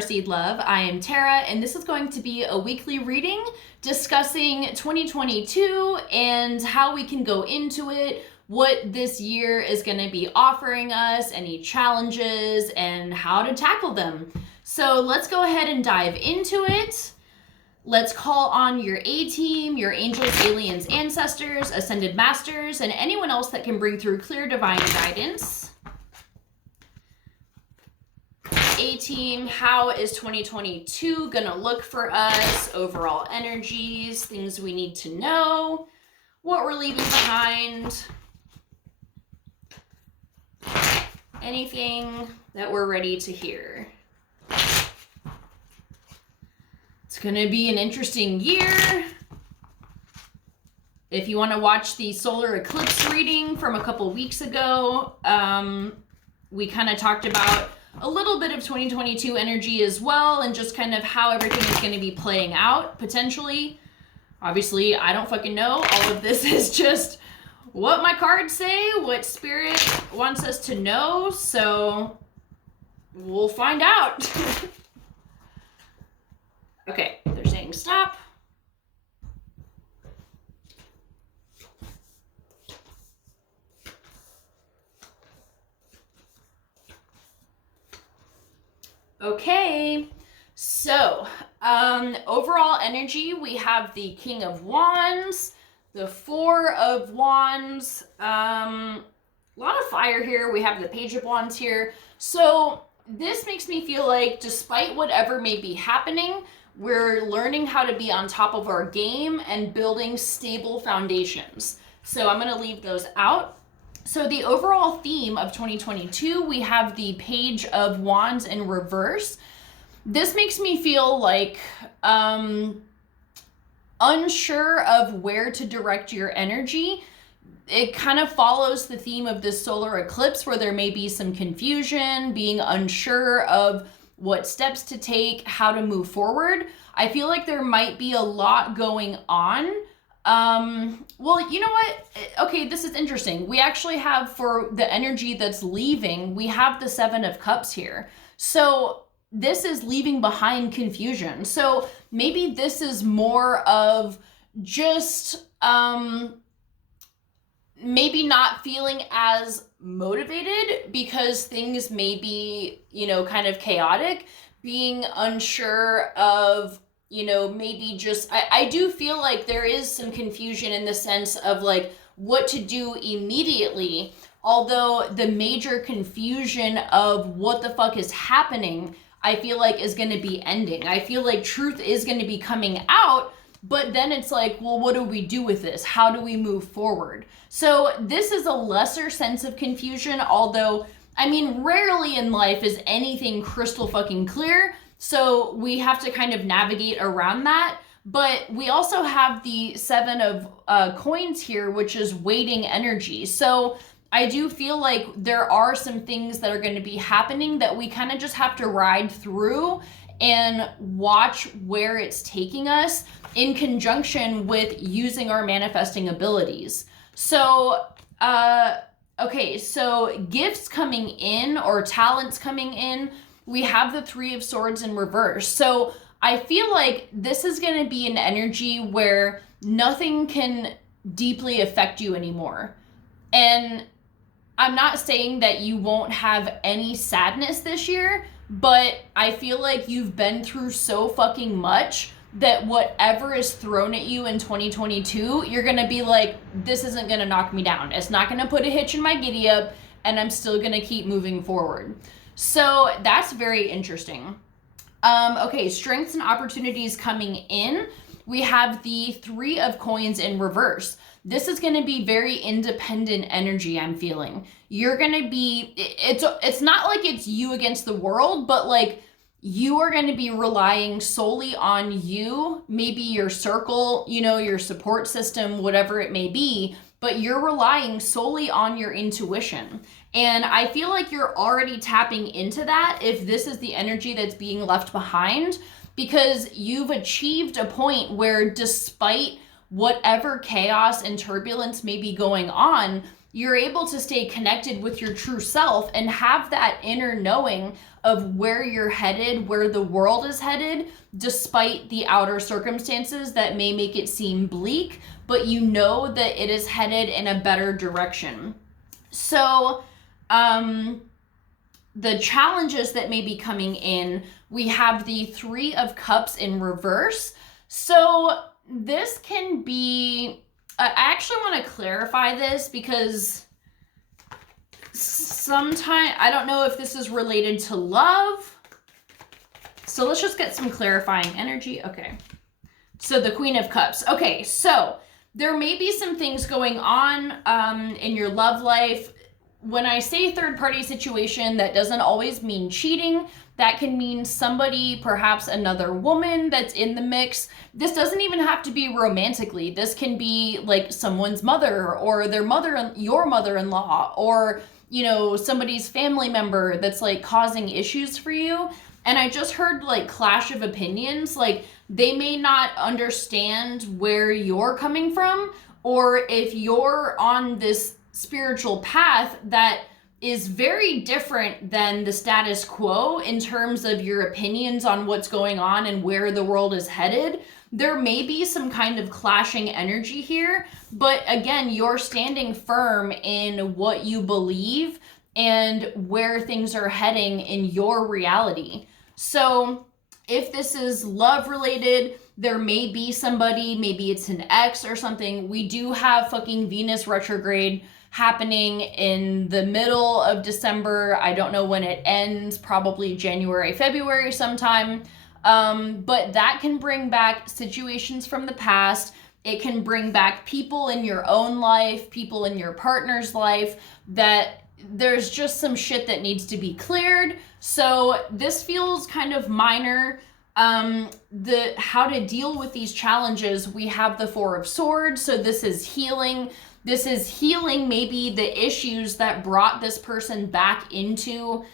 Starseed Love. I am Tara, and this is going to be a weekly reading discussing 2022 and how we can go into it, what this year is going to be offering us, any challenges, and how to tackle them. So let's go ahead and dive into it. Let's call on your A-team, your angels, aliens, ancestors, ascended masters, and anyone else that can bring through clear divine guidance. A-team, how is 2022 gonna look for us? Overall energies, things we need to know, what we're leaving behind, anything that we're ready to hear. It's gonna be an interesting year. If you want to watch the solar eclipse reading from a couple weeks ago, we kind of talked about a little bit of 2022 energy as well, and just kind of how everything is going to be playing out potentially. Obviously, I don't fucking know. All of this is just what my cards say, what spirit wants us to know, so we'll find out. Okay, they're saying stop. Okay, so overall energy, we have the King of Wands, the Four of Wands, a lot of fire here. We have the Page of Wands here. So this makes me feel like despite whatever may be happening, we're learning how to be on top of our game and building stable foundations. So I'm going to leave those out. So the overall theme of 2022, we have the Page of Wands in reverse. This makes me feel like unsure of where to direct your energy. It kind of follows the theme of this solar eclipse where there may be some confusion, being unsure of what steps to take, how to move forward. I feel like there might be a lot going on. Well, you know what? Okay, this is interesting. We actually have, for the energy that's leaving, we have the Seven of Cups here. So this is leaving behind confusion. So maybe this is more of just, maybe not feeling as motivated because things may be, kind of chaotic, being unsure of, maybe just, I do feel like there is some confusion in the sense of like what to do immediately, although the major confusion of what the fuck is happening, I feel like is going to be ending. I feel like truth is going to be coming out, but then it's like, well, what do we do with this? How do we move forward? So this is a lesser sense of confusion, although, rarely in life is anything crystal fucking clear. So we have to kind of navigate around that. But we also have the Seven of Coins here, which is waiting energy. So I do feel like there are some things that are going to be happening that we kind of just have to ride through and watch where it's taking us in conjunction with using our manifesting abilities. So, okay, so gifts coming in or talents coming in, we have the Three of Swords in reverse. So I feel like this is going to be an energy where nothing can deeply affect you anymore. And I'm not saying that you won't have any sadness this year, but I feel like you've been through so fucking much that whatever is thrown at you in 2022, you're going to be like, this isn't going to knock me down. It's not going to put a hitch in my giddy up, and I'm still going to keep moving forward. So that's very interesting. Okay, strengths and opportunities coming in. We have the Three of Coins in reverse. This is going to be very independent energy, I'm feeling. You're going to be, it's not like it's you against the world, but like you are going to be relying solely on you, maybe your circle, your support system, whatever it may be, but you're relying solely on your intuition. And I feel like you're already tapping into that if this is the energy that's being left behind, because you've achieved a point where despite whatever chaos and turbulence may be going on, you're able to stay connected with your true self and have that inner knowing of where you're headed, where the world is headed, despite the outer circumstances that may make it seem bleak, but you know that it is headed in a better direction. So, the challenges that may be coming in, we have the Three of Cups in reverse. So this can be, I actually want to clarify this because sometimes, I don't know if this is related to love. So let's just get some clarifying energy. Okay. So the Queen of Cups. Okay. So there may be some things going on in your love life. When I say third party situation, that doesn't always mean cheating. That can mean somebody, perhaps another woman that's in the mix. This doesn't even have to be romantically. This can be like someone's mother or their mother, your mother-in-law, or, you know, somebody's family member that's like causing issues for you. And I just heard like clash of opinions. Like they may not understand where you're coming from, or if you're on this spiritual path that is very different than the status quo in terms of your opinions on what's going on and where the world is headed. There may be some kind of clashing energy here, but again, you're standing firm in what you believe and where things are heading in your reality. So if this is love related, there may be somebody, maybe it's an ex or something. We do have fucking Venus retrograde happening in the middle of December. I don't know when it ends, probably January, February sometime. But that can bring back situations from the past. It can bring back people in your own life, people in your partner's life, that there's just some shit that needs to be cleared. So this feels kind of minor. How to deal with these challenges, we have the Four of Swords. So this is healing. This is healing maybe the issues that brought this person back into,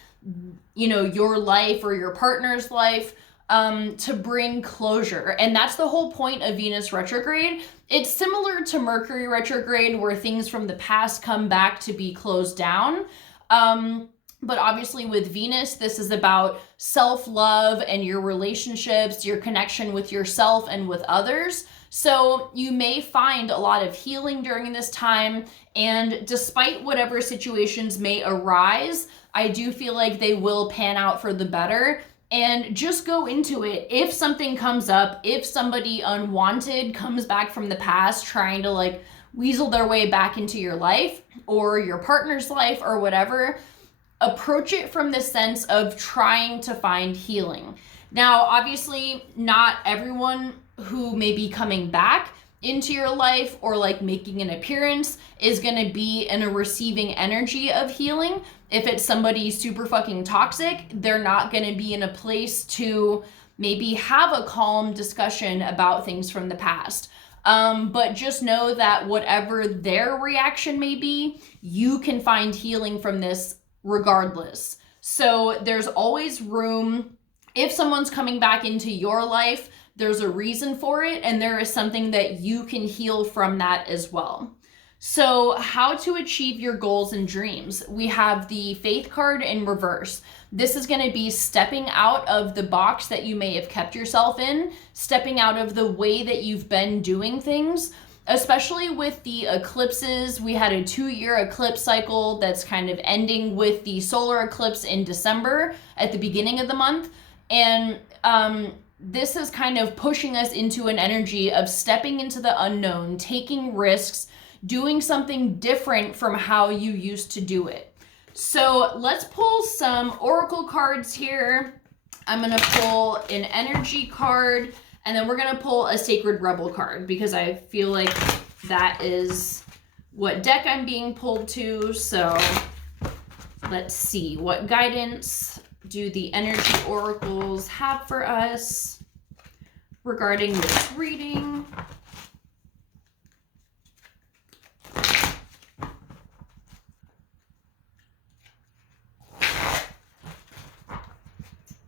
you know, your life or your partner's life, to bring closure. And that's the whole point of Venus retrograde. It's similar to Mercury retrograde, where things from the past come back to be closed down. But obviously with Venus, this is about self-love and your relationships, your connection with yourself and with others. So you may find a lot of healing during this time, and despite whatever situations may arise, I do feel like they will pan out for the better. And just go into it. If something comes up, if somebody unwanted comes back from the past trying to like weasel their way back into your life or your partner's life or whatever, approach it from the sense of trying to find healing. Now, obviously, not everyone who may be coming back into your life or like making an appearance is going to be in a receiving energy of healing. If it's somebody super fucking toxic, they're not going to be in a place to maybe have a calm discussion about things from the past. But just know that whatever their reaction may be, you can find healing from this regardless. So there's always room. If someone's coming back into your life, there's a reason for it, and there is something that you can heal from that as well. So how to achieve your goals and dreams. We have the Faith card in reverse. This is going to be stepping out of the box that you may have kept yourself in, stepping out of the way that you've been doing things, especially with the eclipses. We had a 2-year eclipse cycle that's kind of ending with the solar eclipse in December at the beginning of the month. And this is kind of pushing us into an energy of stepping into the unknown, taking risks, doing something different from how you used to do it. So let's pull some oracle cards here. I'm going to pull an energy card, and then we're going to pull a sacred rebel card because I feel like that is what deck I'm being pulled to. So let's see, what guidance do the energy oracles have for us regarding this reading?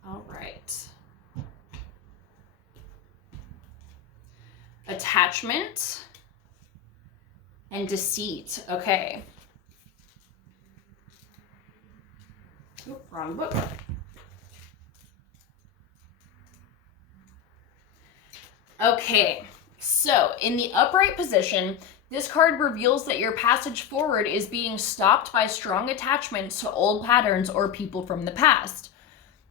All right. Attachment and deceit. Okay. Oop, wrong book. Okay, so in the upright position, this card reveals that your passage forward is being stopped by strong attachments to old patterns or people from the past.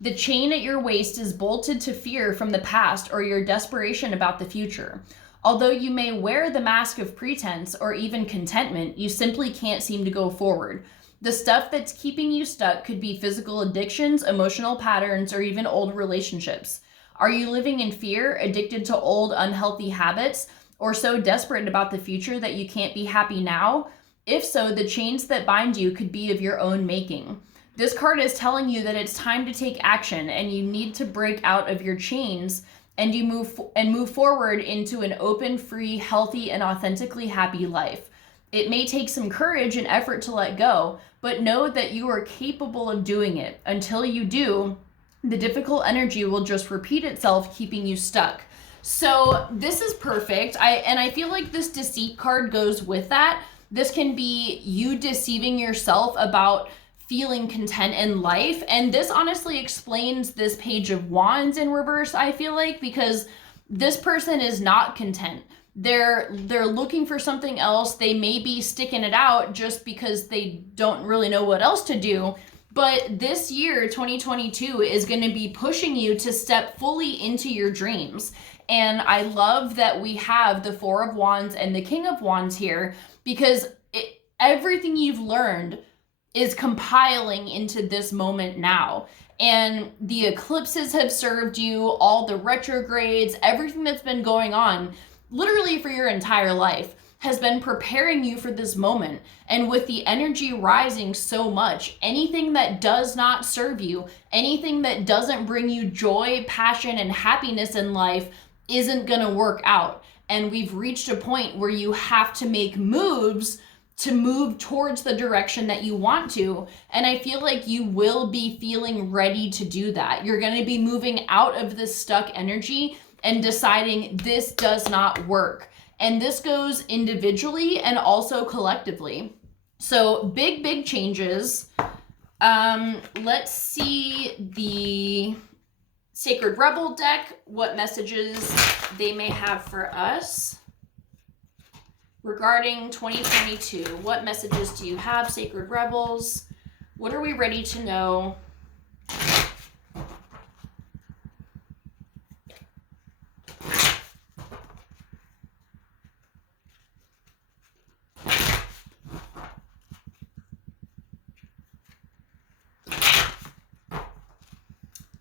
The chain at your waist is bolted to fear from the past or your desperation about the future. Although you may wear the mask of pretense or even contentment, you simply can't seem to go forward. The stuff that's keeping you stuck could be physical addictions, emotional patterns, or even old relationships. Are you living in fear, addicted to old unhealthy habits, or so desperate about the future that you can't be happy now? If so, the chains that bind you could be of your own making. This card is telling you that it's time to take action and you need to break out of your chains and you move forward into an open, free, healthy, and authentically happy life. It may take some courage and effort to let go, but know that you are capable of doing it. Until you do, the difficult energy will just repeat itself, keeping you stuck. So this is perfect. I feel like this deceit card goes with that. This can be you deceiving yourself about feeling content in life. And this honestly explains this Page of Wands in reverse, I feel like, because this person is not content. They're looking for something else. They may be sticking it out just because they don't really know what else to do. But this year, 2022, is going to be pushing you to step fully into your dreams. And I love that we have the Four of Wands and the King of Wands here, because everything you've learned is compiling into this moment now. And the eclipses have served you, all the retrogrades, everything that's been going on, literally for your entire life, has been preparing you for this moment. And with the energy rising so much, anything that does not serve you, anything that doesn't bring you joy, passion, and happiness in life isn't gonna work out. And we've reached a point where you have to make moves to move towards the direction that you want to. And I feel like you will be feeling ready to do that. You're gonna be moving out of this stuck energy and deciding this does not work. And this goes individually and also collectively. So big changes. Let's see the Sacred Rebel deck, what messages they may have for us regarding 2022. What messages do you have, Sacred Rebels? What are we ready to know?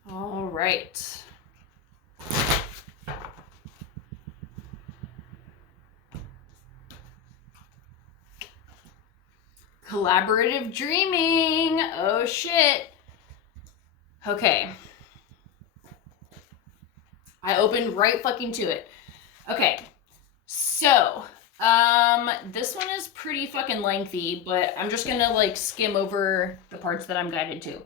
All right. Collaborative dreaming. Oh shit. Okay. I opened right fucking to it. Okay. So, this one is pretty fucking lengthy, but I'm just gonna like skim over the parts that I'm guided to.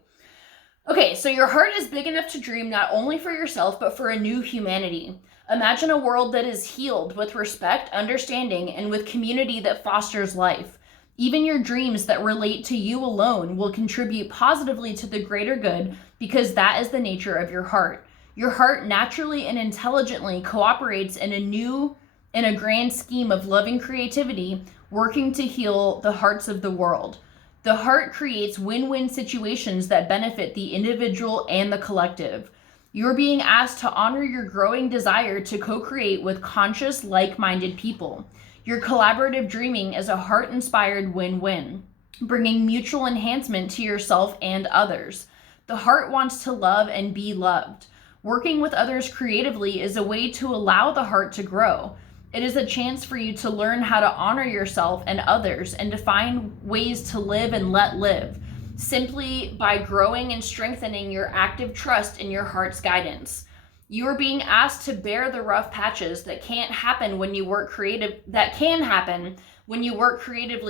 Okay, so your heart is big enough to dream not only for yourself, but for a new humanity. Imagine a world that is healed with respect, understanding, and with community that fosters life. Even your dreams that relate to you alone will contribute positively to the greater good because that is the nature of your heart. Your heart naturally and intelligently cooperates in a grand scheme of loving creativity, working to heal the hearts of the world. The heart creates win-win situations that benefit the individual and the collective. You're being asked to honor your growing desire to co-create with conscious, like-minded people. Your collaborative dreaming is a heart-inspired win-win, bringing mutual enhancement to yourself and others. The heart wants to love and be loved. Working with others creatively is a way to allow the heart to grow. It is a chance for you to learn how to honor yourself and others and to find ways to live and let live, simply by growing and strengthening your active trust in your heart's guidance. You are being asked to bear the rough patches that can happen when you work creatively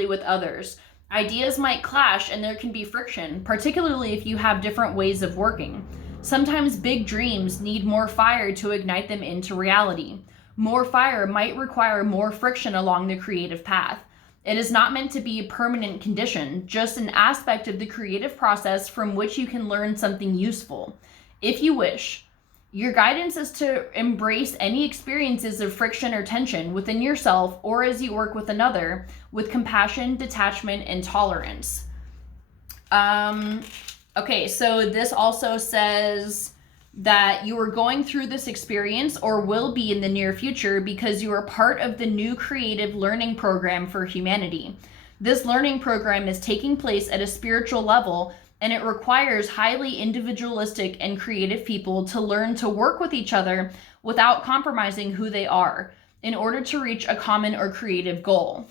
with others. Ideas might clash and there can be friction, particularly if you have different ways of working. Sometimes big dreams need more fire to ignite them into reality. More fire might require more friction along the creative path. It is not meant to be a permanent condition, just an aspect of the creative process from which you can learn something useful, if you wish. Your guidance is to embrace any experiences of friction or tension within yourself or as you work with another with compassion, detachment, and tolerance. Okay, so this also says that you are going through this experience or will be in the near future because you are part of the new creative learning program for humanity. This learning program is taking place at a spiritual level, and it requires highly individualistic and creative people to learn to work with each other without compromising who they are in order to reach a common or creative goal.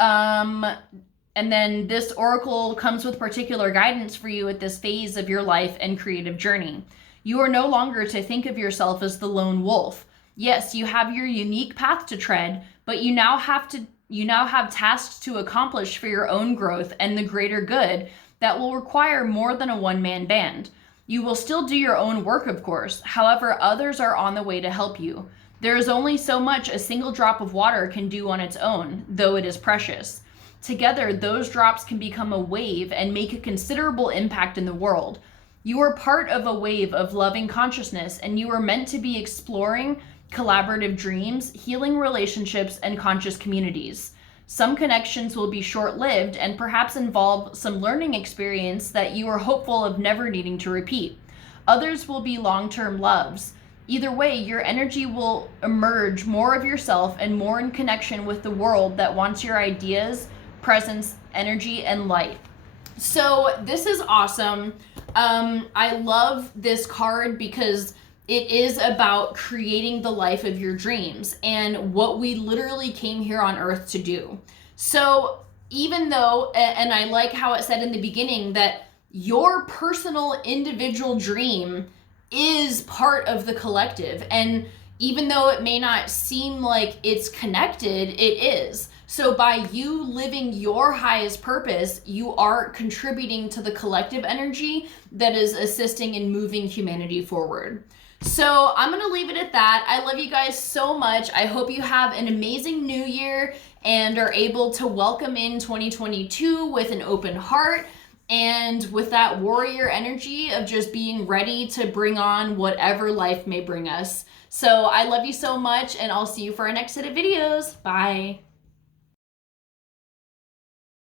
And then this oracle comes with particular guidance for you at this phase of your life and creative journey. You are no longer to think of yourself as the lone wolf. Yes, you have your unique path to tread, but you now have tasks to accomplish for your own growth and the greater good that will require more than a one-man band. You will still do your own work, of course. However, others are on the way to help you. There is only so much a single drop of water can do on its own, though it is precious. Together, those drops can become a wave and make a considerable impact in the world. You are part of a wave of loving consciousness, and you are meant to be exploring collaborative dreams, healing relationships, and conscious communities. Some connections will be short-lived and perhaps involve some learning experience that you are hopeful of never needing to repeat. Others will be long-term loves. Either way, your energy will emerge more of yourself and more in connection with the world that wants your ideas, presence, energy, and light. So this is awesome. I love this card because it is about creating the life of your dreams and what we literally came here on earth to do. So even though, and I like how it said in the beginning that your personal individual dream is part of the collective, and even though it may not seem like it's connected, it is. So by you living your highest purpose, you are contributing to the collective energy that is assisting in moving humanity forward. So I'm going to leave it at that. I love you guys so much. I hope you have an amazing new year and are able to welcome in 2022 with an open heart and with that warrior energy of just being ready to bring on whatever life may bring us. So I love you so much, and I'll see you for our next set of videos. Bye.